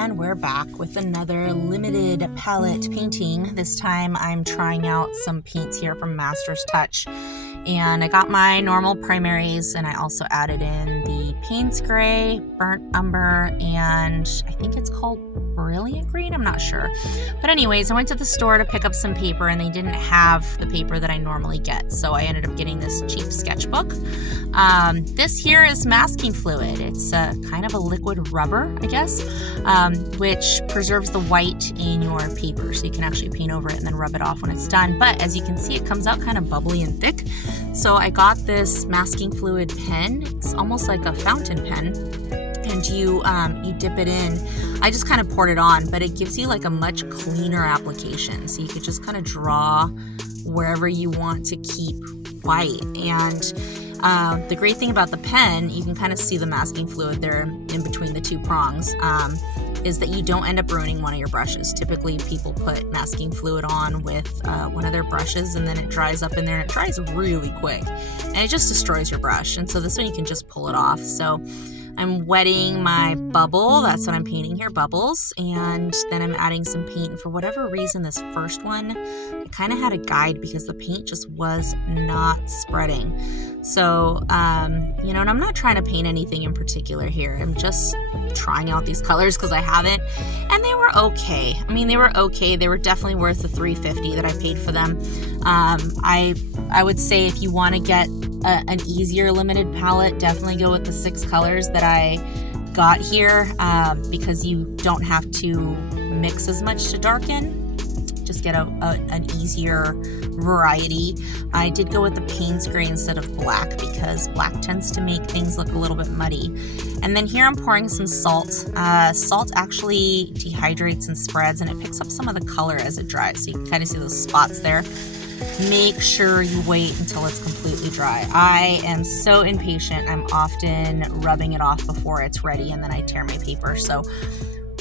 and we're back with another limited palette painting. This time I'm trying out some paints here from Master's Touch, and I got my normal primaries, and I also added in the Payne's Gray, Burnt Umber, and I think it's called Brilliant Green, I'm not sure. But anyways, I went to the store to pick up some paper, and they didn't have the paper that I normally get, so I ended up getting this cheap sketchbook. This here is masking fluid. It's kind of a liquid rubber, I guess, which preserves the white in your paper, so you can actually paint over it and then rub it off when it's done. But as you can see, it comes out kind of bubbly and thick. So I got this masking fluid pen. It's almost like a fountain pen, and you dip it in. I just kind of poured it on, but it gives you like a much cleaner application. So you could just kind of draw wherever you want to keep white. And the great thing about the pen, you can kind of see the masking fluid there in between the two prongs, is that you don't end up ruining one of your brushes. Typically people put masking fluid on with one of their brushes, and then it dries up in there, and it dries really quick, and it just destroys your brush. And so this one you can just pull it off. So I'm wetting my bubble. That's what I'm painting here, bubbles. And then I'm adding some paint. And for whatever reason, this first one, I kind of had a guide because the paint just was not spreading. So, and I'm not trying to paint anything in particular here. I'm just trying out these colors because I haven't. And they were okay. I mean, they were okay. They were definitely worth the $3.50 that I paid for them. I would say if you want to get an easier limited palette, definitely go with the 6 colors that I got here, because you don't have to mix as much to darken. Just get an easier variety. I did go with the Payne's Gray instead of black because black tends to make things look a little bit muddy. And then here I'm pouring some salt. Salt actually dehydrates and spreads, and it picks up some of the color as it dries. So you can kind of see those spots there. Make sure you wait until it's completely dry. I am so impatient. I'm often rubbing it off before it's ready, and then I tear my paper. So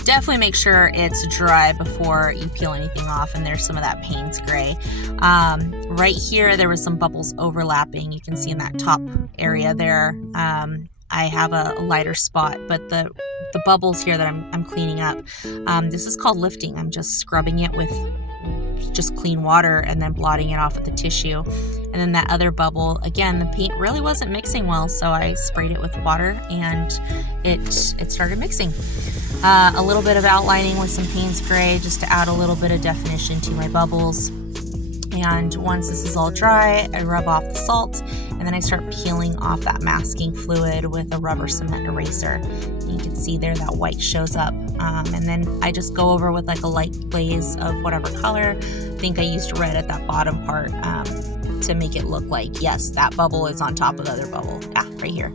definitely make sure it's dry before you peel anything off. And there's some of that Payne's Gray. Right here, there was some bubbles overlapping. You can see in that top area there, I have a lighter spot, but the bubbles here that I'm cleaning up, this is called lifting. I'm just scrubbing it with just clean water and then blotting it off with the tissue. And then that other bubble, again, the paint really wasn't mixing well, so I sprayed it with water and it started mixing. A little bit of outlining with some Payne's Gray just to add a little bit of definition to my bubbles. And once this is all dry, I rub off the salt, and then I start peeling off that masking fluid with a rubber cement eraser. And you can see there that white shows up. And then I just go over with like a light glaze of whatever color. I think I used red at that bottom part to make it look like, yes, that bubble is on top of the other bubble. Right here.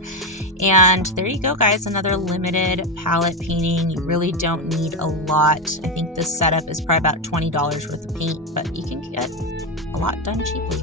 And there you go, guys, another limited palette painting. You really don't need a lot. I think this setup is probably about $20 worth of paint, but you can get a lot done cheaply.